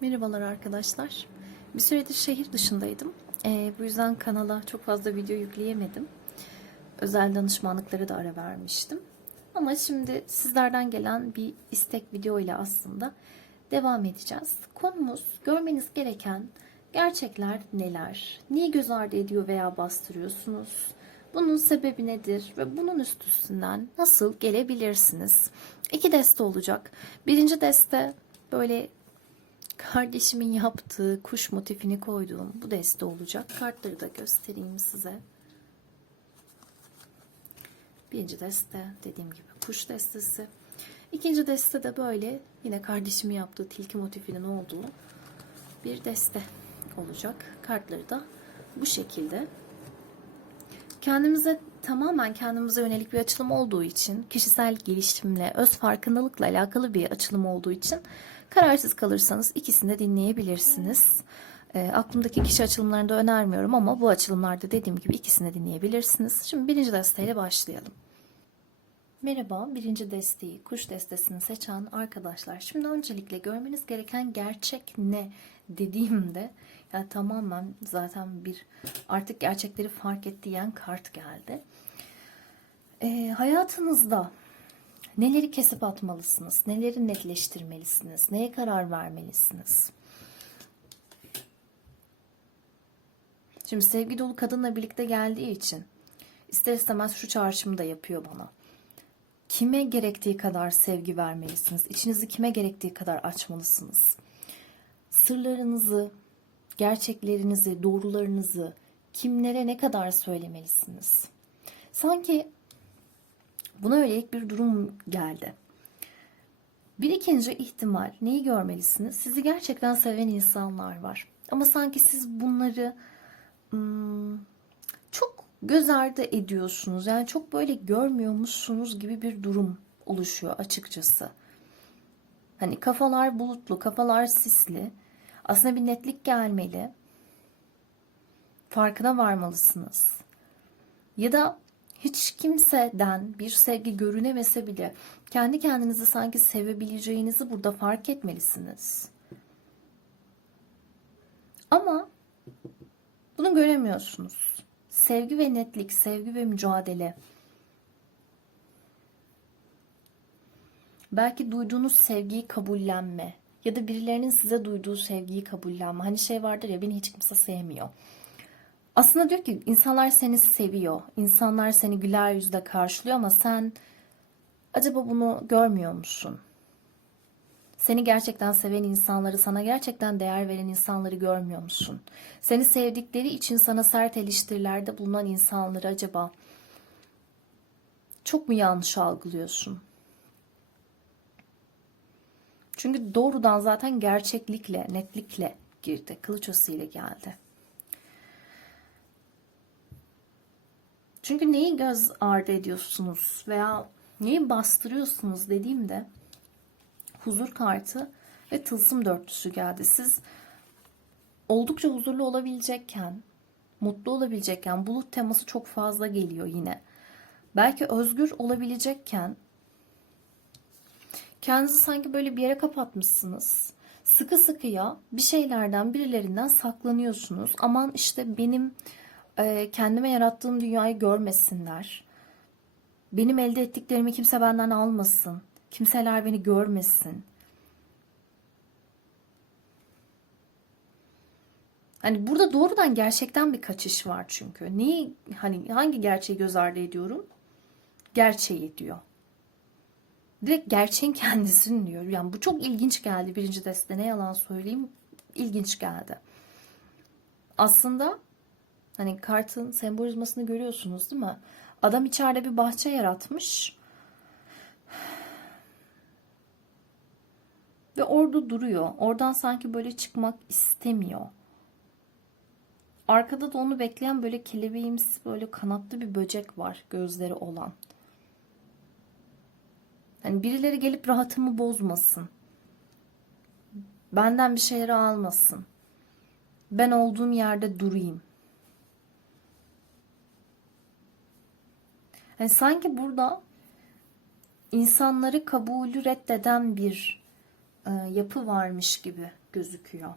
Merhabalar arkadaşlar. Bir süredir şehir dışındaydım. Ee, bu yüzden kanala çok fazla video yükleyemedim. Özel danışmanlıkları da ara vermiştim. Ama şimdi sizlerden gelen bir istek video ile aslında devam edeceğiz. Konumuz görmeniz gereken gerçekler neler? Niye göz ardı ediyor veya bastırıyorsunuz? Bunun sebebi nedir ve bunun üstünden nasıl gelebilirsiniz? İki deste olacak. Birinci deste böyle Kardeşimin yaptığı kuş motifini koyduğum bu deste olacak. Kartları da göstereyim size. Birinci deste dediğim gibi kuş destesi. İkinci deste de böyle yine kardeşimin yaptığı tilki motifinin olduğu bir deste olacak. Kartları da bu şekilde. Kendimize tamamen kendimize yönelik bir açılım olduğu için, kişisel gelişimle, öz farkındalıkla alakalı bir açılım olduğu için kararsız kalırsanız ikisini de dinleyebilirsiniz. E, aklımdaki kişi açılımlarını da önermiyorum ama bu açılımlarda dediğim gibi ikisini de dinleyebilirsiniz. Şimdi birinci desteyle başlayalım. Merhaba, birinci desteği, kuş destesini seçen arkadaşlar. Şimdi öncelikle görmeniz gereken gerçek ne dediğimde ya tamamen zaten bir artık gerçekleri fark et kart geldi. Ee, hayatınızda neleri kesip atmalısınız, neleri netleştirmelisiniz, neye karar vermelisiniz? Şimdi sevgi dolu kadınla birlikte geldiği için ister istemez şu çağrışımı da yapıyor bana kime gerektiği kadar sevgi vermelisiniz. İçinizi kime gerektiği kadar açmalısınız. Sırlarınızı, gerçeklerinizi, doğrularınızı kimlere ne kadar söylemelisiniz. Sanki buna yönelik bir durum geldi. Bir ikinci ihtimal neyi görmelisiniz? Sizi gerçekten seven insanlar var. Ama sanki siz bunları çok göz ardı ediyorsunuz. Yani çok böyle görmüyormuşsunuz gibi bir durum oluşuyor açıkçası. Hani kafalar bulutlu, kafalar sisli. Aslında bir netlik gelmeli. Farkına varmalısınız. Ya da hiç kimseden bir sevgi görünemese bile kendi kendinizi sanki sevebileceğinizi burada fark etmelisiniz. Ama bunu göremiyorsunuz. Sevgi ve netlik, sevgi ve mücadele. Belki duyduğunuz sevgiyi kabullenme ya da birilerinin size duyduğu sevgiyi kabullenme. Hani şey vardır ya beni hiç kimse sevmiyor. Aslında diyor ki insanlar seni seviyor. İnsanlar seni güler yüzle karşılıyor ama sen acaba bunu görmüyor musun? Seni gerçekten seven insanları, sana gerçekten değer veren insanları görmüyor musun? Seni sevdikleri için sana sert eleştirilerde bulunan insanları acaba çok mu yanlış algılıyorsun? Çünkü doğrudan zaten gerçeklikle, netlikle girdi. Kılıç ile geldi. Çünkü neyi göz ardı ediyorsunuz veya neyi bastırıyorsunuz dediğimde huzur kartı ve tılsım dörtlüsü geldi. Siz oldukça huzurlu olabilecekken, mutlu olabilecekken bulut teması çok fazla geliyor yine. Belki özgür olabilecekken kendinizi sanki böyle bir yere kapatmışsınız. Sıkı sıkıya bir şeylerden birilerinden saklanıyorsunuz. Aman işte benim kendime yarattığım dünyayı görmesinler. Benim elde ettiklerimi kimse benden almasın. Kimseler beni görmesin. Hani burada doğrudan gerçekten bir kaçış var çünkü. Neyi hani hangi gerçeği göz ardı ediyorum? Gerçeği diyor. Direkt gerçeğin kendisini diyor. Yani bu çok ilginç geldi birinci deste. Ne yalan söyleyeyim. ilginç geldi. Aslında hani kartın sembolizmasını görüyorsunuz değil mi? Adam içeride bir bahçe yaratmış. Ve orada duruyor. Oradan sanki böyle çıkmak istemiyor. Arkada da onu bekleyen böyle kelebeğimsi böyle kanatlı bir böcek var gözleri olan. Hani birileri gelip rahatımı bozmasın. Benden bir şeyleri almasın. Ben olduğum yerde durayım. Yani sanki burada insanları kabulü reddeden bir e, yapı varmış gibi gözüküyor.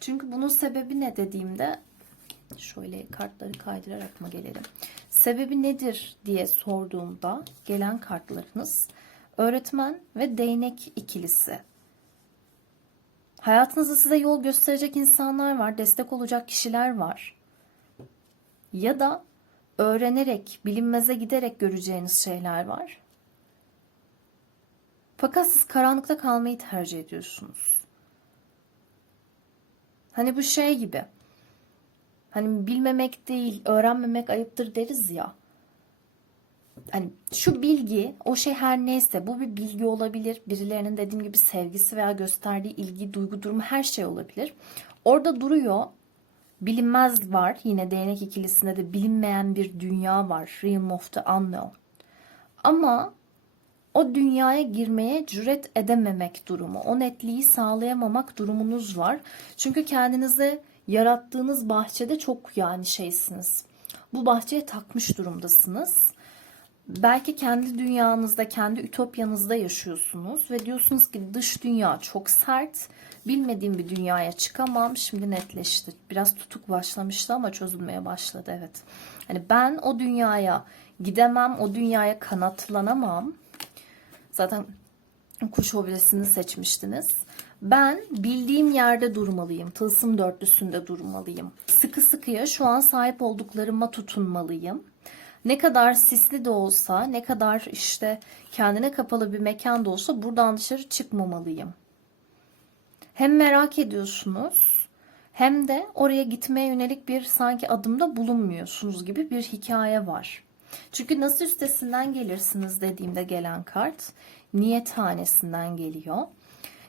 Çünkü bunun sebebi ne dediğimde şöyle kartları kaydırarak mı gelelim? Sebebi nedir diye sorduğumda gelen kartlarınız öğretmen ve değnek ikilisi. Hayatınızda size yol gösterecek insanlar var, destek olacak kişiler var. Ya da öğrenerek, bilinmeze giderek göreceğiniz şeyler var. Fakat siz karanlıkta kalmayı tercih ediyorsunuz. Hani bu şey gibi. Hani bilmemek değil, öğrenmemek ayıptır deriz ya. Hani şu bilgi, o şey her neyse bu bir bilgi olabilir. Birilerinin dediğim gibi sevgisi veya gösterdiği ilgi, duygu durumu her şey olabilir. Orada duruyor. Bilinmez var. Yine değnek ikilisinde de bilinmeyen bir dünya var. Realm of the unknown. Ama o dünyaya girmeye cüret edememek durumu, o netliği sağlayamamak durumunuz var. Çünkü kendinize yarattığınız bahçede çok yani şeysiniz. Bu bahçeye takmış durumdasınız. Belki kendi dünyanızda, kendi ütopyanızda yaşıyorsunuz ve diyorsunuz ki dış dünya çok sert. Bilmediğim bir dünyaya çıkamam. Şimdi netleşti. Biraz tutuk başlamıştı ama çözülmeye başladı evet. Hani ben o dünyaya gidemem, o dünyaya kanatlanamam. Zaten kuş obresini seçmiştiniz. Ben bildiğim yerde durmalıyım. Tılsım dörtlüsünde durmalıyım. Sıkı sıkıya şu an sahip olduklarıma tutunmalıyım. Ne kadar sisli de olsa, ne kadar işte kendine kapalı bir mekan da olsa buradan dışarı çıkmamalıyım. Hem merak ediyorsunuz hem de oraya gitmeye yönelik bir sanki adımda bulunmuyorsunuz gibi bir hikaye var. Çünkü nasıl üstesinden gelirsiniz dediğimde gelen kart niyet hanesinden geliyor.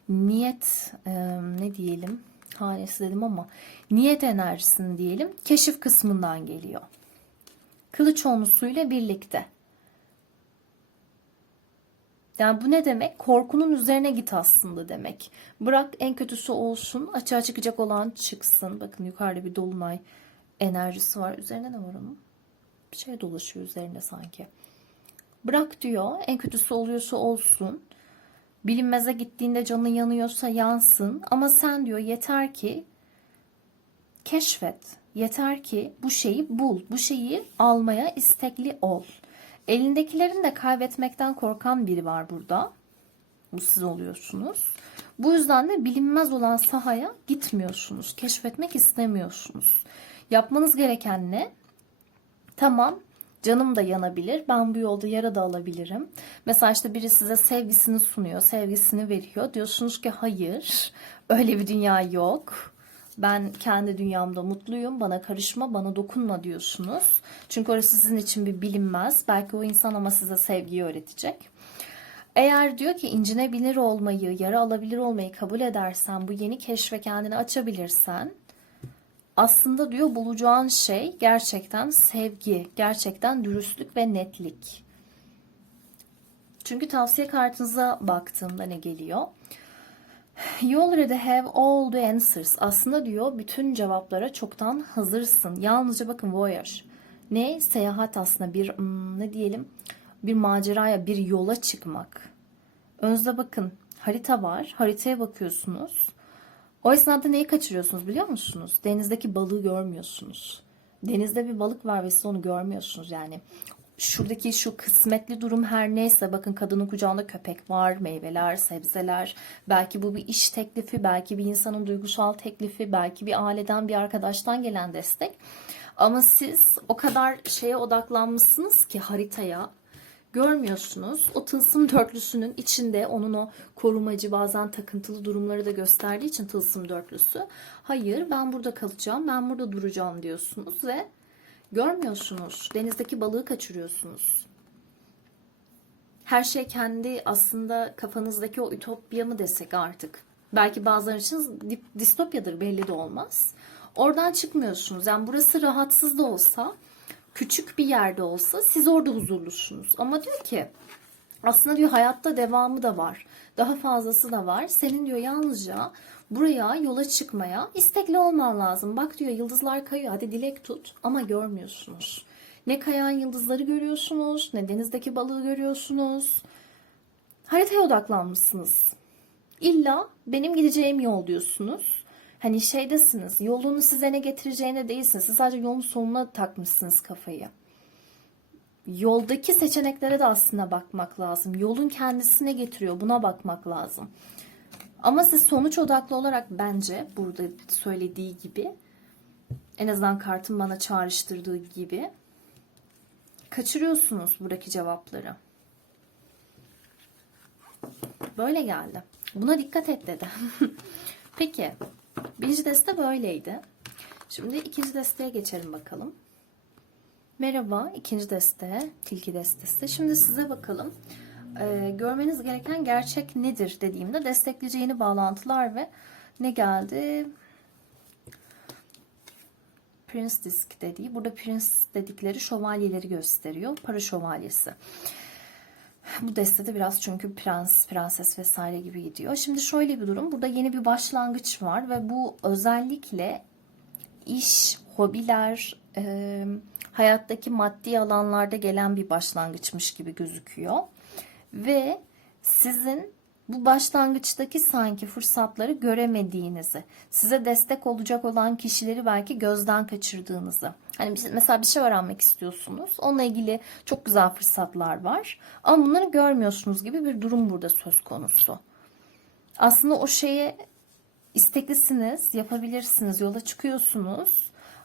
Niyet e, ne diyelim hanesi dedim ama niyet enerjisini diyelim keşif kısmından geliyor. Kılıç onlusuyla birlikte. Yani bu ne demek? Korkunun üzerine git aslında demek. Bırak en kötüsü olsun, açığa çıkacak olan çıksın. Bakın yukarıda bir dolunay enerjisi var. Üzerine ne var onun? Bir şey dolaşıyor üzerinde sanki. Bırak diyor. En kötüsü oluyorsa olsun. Bilinmeze gittiğinde canın yanıyorsa yansın. Ama sen diyor yeter ki keşfet. Yeter ki bu şeyi bul. Bu şeyi almaya istekli ol. Elindekilerin de kaybetmekten korkan biri var burada. Bu siz oluyorsunuz. Bu yüzden de bilinmez olan sahaya gitmiyorsunuz. Keşfetmek istemiyorsunuz. Yapmanız gereken ne? Tamam canım da yanabilir. Ben bu yolda yara da alabilirim. Mesela işte biri size sevgisini sunuyor, sevgisini veriyor. Diyorsunuz ki hayır, öyle bir dünya yok. Ben kendi dünyamda mutluyum. Bana karışma, bana dokunma diyorsunuz. Çünkü orası sizin için bir bilinmez. Belki o insan ama size sevgiyi öğretecek. Eğer diyor ki incinebilir olmayı, yara alabilir olmayı kabul edersen, bu yeni keşfe kendini açabilirsen, aslında diyor bulacağın şey gerçekten sevgi, gerçekten dürüstlük ve netlik. Çünkü tavsiye kartınıza baktığımda ne geliyor? You already have all the answers. Aslında diyor bütün cevaplara çoktan hazırsın. Yalnızca bakın voyage. Ne? Seyahat aslında bir hmm, ne diyelim bir maceraya bir yola çıkmak. Önünüzde bakın harita var. Haritaya bakıyorsunuz. O esnada neyi kaçırıyorsunuz biliyor musunuz? Denizdeki balığı görmüyorsunuz. Denizde bir balık var ve siz onu görmüyorsunuz yani. Şuradaki şu kısmetli durum her neyse bakın kadının kucağında köpek var, meyveler, sebzeler. Belki bu bir iş teklifi, belki bir insanın duygusal teklifi, belki bir aileden bir arkadaştan gelen destek. Ama siz o kadar şeye odaklanmışsınız ki haritaya, görmüyorsunuz. O tılsım dörtlüsünün içinde onun o korumacı bazen takıntılı durumları da gösterdiği için tılsım dörtlüsü. Hayır ben burada kalacağım, ben burada duracağım diyorsunuz ve görmüyorsunuz. Denizdeki balığı kaçırıyorsunuz. Her şey kendi aslında kafanızdaki o ütopya mı desek artık. Belki bazıları için distopyadır belli de olmaz. Oradan çıkmıyorsunuz. Yani burası rahatsız da olsa küçük bir yerde olsa siz orada huzurlusunuz. Ama diyor ki aslında diyor hayatta devamı da var. Daha fazlası da var. Senin diyor yalnızca buraya yola çıkmaya istekli olman lazım. Bak diyor yıldızlar kayıyor. Hadi dilek tut ama görmüyorsunuz. Ne kayan yıldızları görüyorsunuz, ne denizdeki balığı görüyorsunuz. haritaya odaklanmışsınız. İlla benim gideceğim yol diyorsunuz. Hani şeydesiniz, yolunu size ne getireceğine değilsiniz. Siz sadece yolun sonuna takmışsınız kafayı. Yoldaki seçeneklere de aslında bakmak lazım. Yolun kendisine getiriyor, buna bakmak lazım. Ama siz sonuç odaklı olarak bence burada söylediği gibi en azından kartın bana çağrıştırdığı gibi kaçırıyorsunuz buradaki cevapları. Böyle geldi. Buna dikkat et dedi. Peki. Birinci deste böyleydi. Şimdi ikinci desteye geçelim bakalım. Merhaba, ikinci deste, tilki destesi. Şimdi size bakalım. Ee, görmeniz gereken gerçek nedir dediğimde destekleyeceğini bağlantılar ve ne geldi? Prince Disk dediği. Burada Prince dedikleri şövalyeleri gösteriyor. Para şövalyesi. Bu destede biraz çünkü prens, prenses vesaire gibi gidiyor. Şimdi şöyle bir durum. Burada yeni bir başlangıç var ve bu özellikle iş, hobiler, e, hayattaki maddi alanlarda gelen bir başlangıçmış gibi gözüküyor. Ve sizin bu başlangıçtaki sanki fırsatları göremediğinizi, size destek olacak olan kişileri belki gözden kaçırdığınızı. Hani mesela bir şey öğrenmek istiyorsunuz. Onunla ilgili çok güzel fırsatlar var. Ama bunları görmüyorsunuz gibi bir durum burada söz konusu. Aslında o şeye isteklisiniz, yapabilirsiniz, yola çıkıyorsunuz.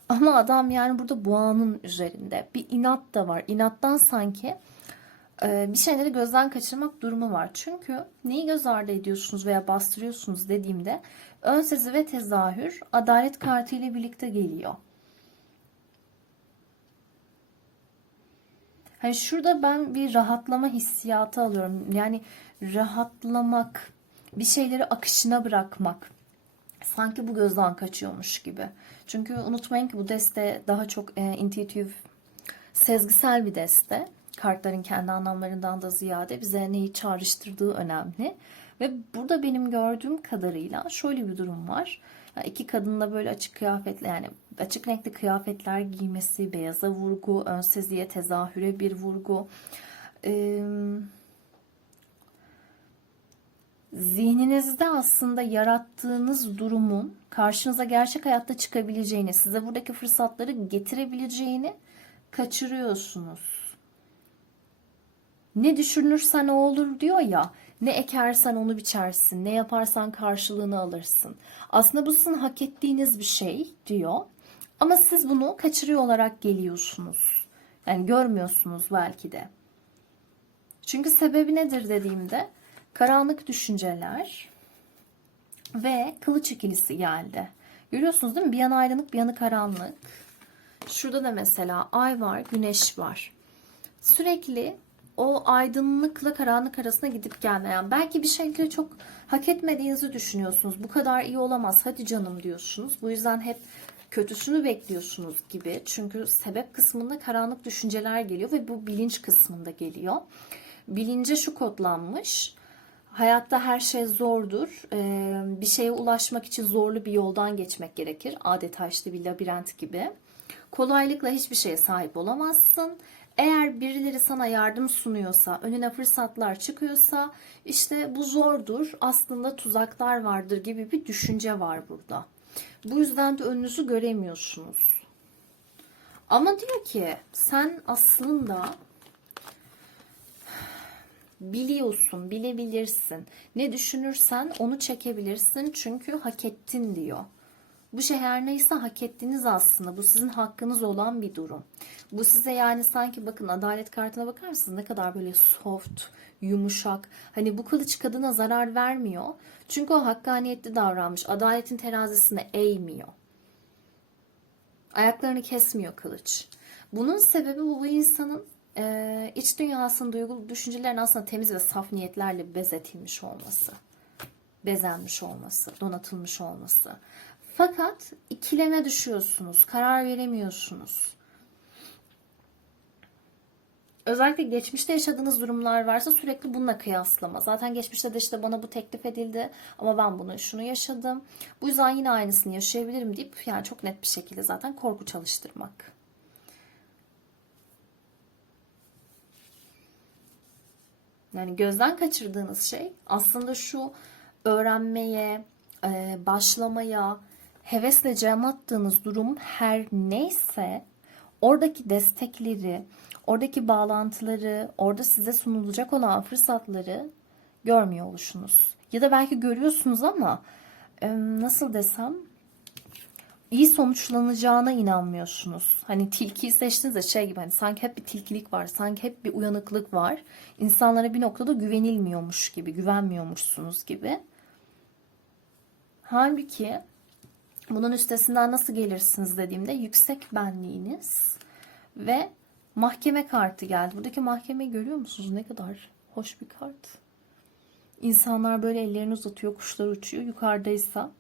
Ama adam yani burada boğanın üzerinde. Bir inat da var. İnattan sanki e, bir şeyleri gözden kaçırmak durumu var. Çünkü neyi göz ardı ediyorsunuz veya bastırıyorsunuz dediğimde ön sezi ve tezahür adalet kartı ile birlikte geliyor. Hani şurada ben bir rahatlama hissiyatı alıyorum. Yani rahatlamak, bir şeyleri akışına bırakmak. Sanki bu gözden kaçıyormuş gibi. Çünkü unutmayın ki bu deste daha çok e, intuitive, sezgisel bir deste kartların kendi anlamlarından da ziyade bize neyi çağrıştırdığı önemli. Ve burada benim gördüğüm kadarıyla şöyle bir durum var. Yani iki kadın da böyle açık kıyafetler yani açık renkli kıyafetler giymesi, beyaza vurgu, ön seziye, tezahüre bir vurgu. Ee, zihninizde aslında yarattığınız durumun karşınıza gerçek hayatta çıkabileceğini, size buradaki fırsatları getirebileceğini kaçırıyorsunuz. Ne düşünürsen o olur diyor ya. Ne ekersen onu biçersin. Ne yaparsan karşılığını alırsın. Aslında bu sizin hak ettiğiniz bir şey diyor. Ama siz bunu kaçırıyor olarak geliyorsunuz. Yani görmüyorsunuz belki de. Çünkü sebebi nedir dediğimde karanlık düşünceler ve kılıç ikilisi geldi. Görüyorsunuz değil mi? Bir yana aydınlık bir yanı karanlık. Şurada da mesela ay var, güneş var. Sürekli o aydınlıkla karanlık arasında gidip gelme. Yani belki bir şeyleri çok hak etmediğinizi düşünüyorsunuz. Bu kadar iyi olamaz hadi canım diyorsunuz. Bu yüzden hep kötüsünü bekliyorsunuz gibi. Çünkü sebep kısmında karanlık düşünceler geliyor ve bu bilinç kısmında geliyor. Bilince şu kodlanmış. Hayatta her şey zordur. Ee, bir şeye ulaşmak için zorlu bir yoldan geçmek gerekir. Adeta işte bir labirent gibi. Kolaylıkla hiçbir şeye sahip olamazsın. Eğer birileri sana yardım sunuyorsa, önüne fırsatlar çıkıyorsa işte bu zordur. Aslında tuzaklar vardır gibi bir düşünce var burada. Bu yüzden de önünüzü göremiyorsunuz. Ama diyor ki sen aslında biliyorsun, bilebilirsin. Ne düşünürsen onu çekebilirsin çünkü hak ettin diyor. Bu şey her neyse hak ettiğiniz aslında. Bu sizin hakkınız olan bir durum. Bu size yani sanki bakın adalet kartına bakar mısınız? Ne kadar böyle soft, yumuşak. Hani bu kılıç kadına zarar vermiyor. Çünkü o hakkaniyetli davranmış. Adaletin terazisine eğmiyor. Ayaklarını kesmiyor kılıç. Bunun sebebi bu, bu insanın e, iç dünyasının duygu düşüncelerin aslında temiz ve saf niyetlerle bezetilmiş olması. Bezenmiş olması, donatılmış olması. Fakat ikileme düşüyorsunuz. Karar veremiyorsunuz. Özellikle geçmişte yaşadığınız durumlar varsa sürekli bununla kıyaslama. Zaten geçmişte de işte bana bu teklif edildi ama ben bunu şunu yaşadım. Bu yüzden yine aynısını yaşayabilirim deyip yani çok net bir şekilde zaten korku çalıştırmak. Yani gözden kaçırdığınız şey aslında şu öğrenmeye, e, başlamaya, hevesle can attığınız durum her neyse oradaki destekleri, oradaki bağlantıları, orada size sunulacak olan fırsatları görmüyor oluşunuz. Ya da belki görüyorsunuz ama e, nasıl desem iyi sonuçlanacağına inanmıyorsunuz. Hani tilkiyi seçtiğinizde şey gibi hani sanki hep bir tilkilik var, sanki hep bir uyanıklık var. İnsanlara bir noktada güvenilmiyormuş gibi, güvenmiyormuşsunuz gibi. Halbuki bunun üstesinden nasıl gelirsiniz dediğimde yüksek benliğiniz ve mahkeme kartı geldi. Buradaki mahkemeyi görüyor musunuz? Ne kadar hoş bir kart. İnsanlar böyle ellerini uzatıyor, kuşlar uçuyor. Yukarıdaysa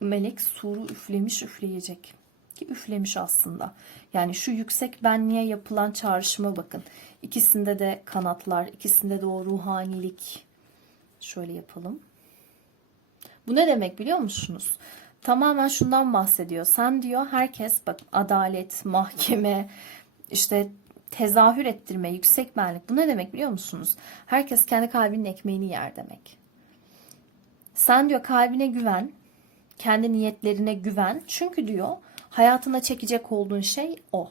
melek suru üflemiş üfleyecek. Ki üflemiş aslında. Yani şu yüksek benliğe yapılan çağrışıma bakın. İkisinde de kanatlar, ikisinde de o ruhanilik. Şöyle yapalım. Bu ne demek biliyor musunuz? Tamamen şundan bahsediyor. Sen diyor herkes bak adalet, mahkeme, işte tezahür ettirme, yüksek benlik. Bu ne demek biliyor musunuz? Herkes kendi kalbinin ekmeğini yer demek. Sen diyor kalbine güven, kendi niyetlerine güven. Çünkü diyor hayatına çekecek olduğun şey o.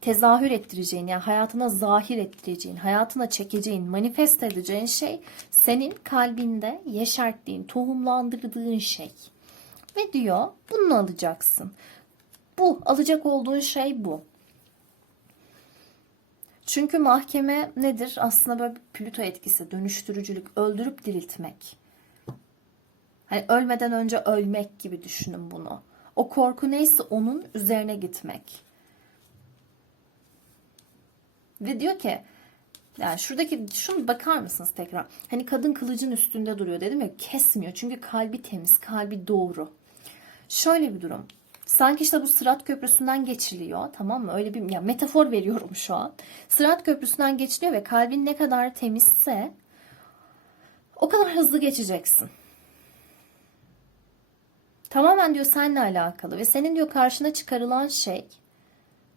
Tezahür ettireceğin yani hayatına zahir ettireceğin, hayatına çekeceğin, manifest edeceğin şey senin kalbinde yeşerttiğin, tohumlandırdığın şey. Ve diyor bunu alacaksın. Bu alacak olduğun şey bu. Çünkü mahkeme nedir? Aslında böyle bir Plüto etkisi, dönüştürücülük, öldürüp diriltmek. Hani ölmeden önce ölmek gibi düşünün bunu. O korku neyse onun üzerine gitmek. Ve diyor ki yani şuradaki şunu bakar mısınız tekrar? Hani kadın kılıcın üstünde duruyor dedim ya kesmiyor. Çünkü kalbi temiz, kalbi doğru. Şöyle bir durum. Sanki işte bu Sırat Köprüsü'nden geçiliyor tamam mı? Öyle bir ya metafor veriyorum şu an. Sırat Köprüsü'nden geçiliyor ve kalbin ne kadar temizse o kadar hızlı geçeceksin. Tamamen diyor seninle alakalı ve senin diyor karşına çıkarılan şey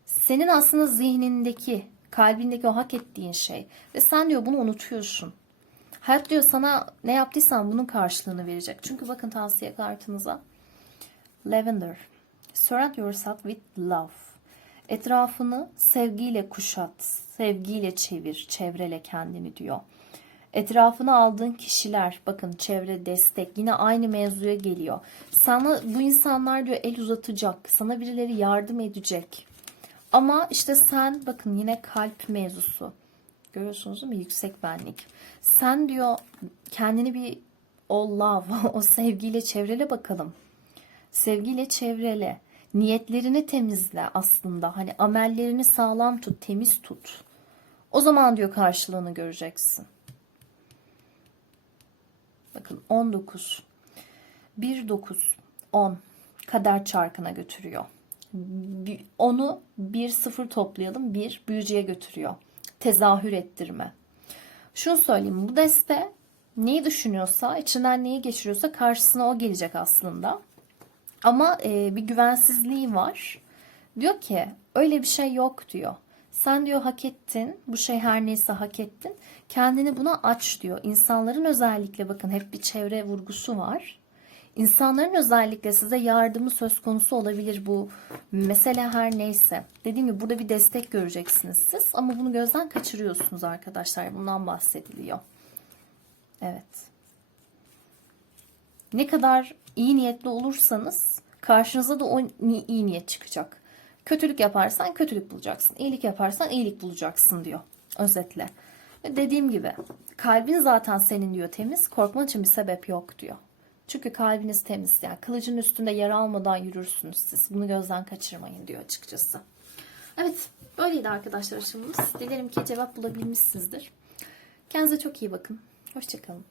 senin aslında zihnindeki, kalbindeki o hak ettiğin şey ve sen diyor bunu unutuyorsun. Hayat diyor sana ne yaptıysan bunun karşılığını verecek. Çünkü bakın tavsiye kartınıza. Lavender. Surround yourself with love. Etrafını sevgiyle kuşat, sevgiyle çevir, çevrele kendini diyor. Etrafına aldığın kişiler, bakın çevre destek yine aynı mevzuya geliyor. Sana bu insanlar diyor el uzatacak, sana birileri yardım edecek. Ama işte sen bakın yine kalp mevzusu. Görüyorsunuz değil mi? Yüksek benlik. Sen diyor kendini bir o love, o sevgiyle çevrele bakalım. Sevgiyle çevrele. Niyetlerini temizle aslında. Hani amellerini sağlam tut, temiz tut. O zaman diyor karşılığını göreceksin. Bakın 19. 1 9 10 kader çarkına götürüyor. Onu 1 0 toplayalım. 1 büyücüye götürüyor. Tezahür ettirme. Şunu söyleyeyim. Bu deste neyi düşünüyorsa, içinden neyi geçiriyorsa karşısına o gelecek aslında. Ama e, bir güvensizliği var. Diyor ki öyle bir şey yok diyor. Sen diyor hak ettin. Bu şey her neyse hak ettin. Kendini buna aç diyor. İnsanların özellikle bakın hep bir çevre vurgusu var. İnsanların özellikle size yardımı söz konusu olabilir bu mesele her neyse. Dediğim gibi burada bir destek göreceksiniz siz ama bunu gözden kaçırıyorsunuz arkadaşlar. Bundan bahsediliyor. Evet. Ne kadar iyi niyetli olursanız karşınıza da o iyi niyet çıkacak. Kötülük yaparsan kötülük bulacaksın. İyilik yaparsan iyilik bulacaksın diyor. Özetle. Dediğim gibi kalbin zaten senin diyor temiz. Korkman için bir sebep yok diyor. Çünkü kalbiniz temiz. Yani kılıcın üstünde yara almadan yürürsünüz siz. Bunu gözden kaçırmayın diyor açıkçası. Evet böyleydi arkadaşlar aşımımız. Dilerim ki cevap bulabilmişsinizdir. Kendinize çok iyi bakın. Hoşçakalın.